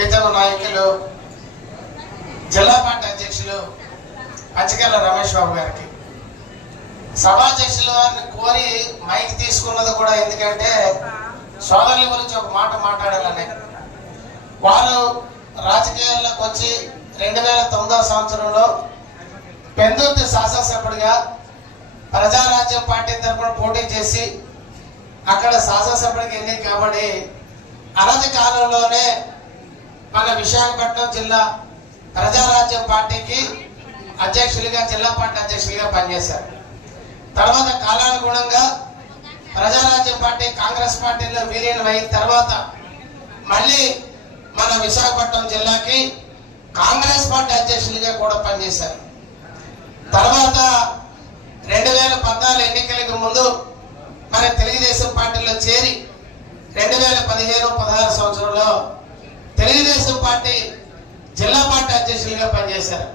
ప్రీతమ నాయకులు జిల్లా పార్టీ అధ్యక్షులు పంచకర్ల రమేష్ బాబు గారికి, సభాధ్యక్షులు వారిని కోరి మైక్ తీసుకున్నది కూడా ఎందుకంటే సోదరుల గురించి ఒక మాట మాట్లాడాలని. వారు రాజకీయాల్లోకి వచ్చి 2009 సంవత్సరంలో పెందుర్తి శాసనసభ్యుడిగా ప్రజారాజ్యం పార్టీ తరఫున పోటీ చేసి అక్కడ శాసనసభ్యుడికి ఎన్నిక కాబట్టి అనతి కాలంలోనే మన విశాఖపట్నం జిల్లా ప్రజారాజ్యం పార్టీకి అధ్యక్షులుగా, జిల్లా పార్టీ అధ్యక్షులుగా పనిచేశారు. తర్వాత కాలానుగుణంగా ప్రజారాజ్యం పార్టీ కాంగ్రెస్ పార్టీలో విలీనమైన తర్వాత మళ్ళీ మన విశాఖపట్నం జిల్లాకి కాంగ్రెస్ పార్టీ అధ్యక్షులుగా కూడా పనిచేశారు. తర్వాత 2014 ఎన్నికలకు ముందు మన తెలుగుదేశం పార్టీలో చేరి 2015-16 సంవత్సరంలో తెలుగుదేశం పార్టీ జిల్లా పార్టీ అధ్యక్షులుగా పనిచేశారు.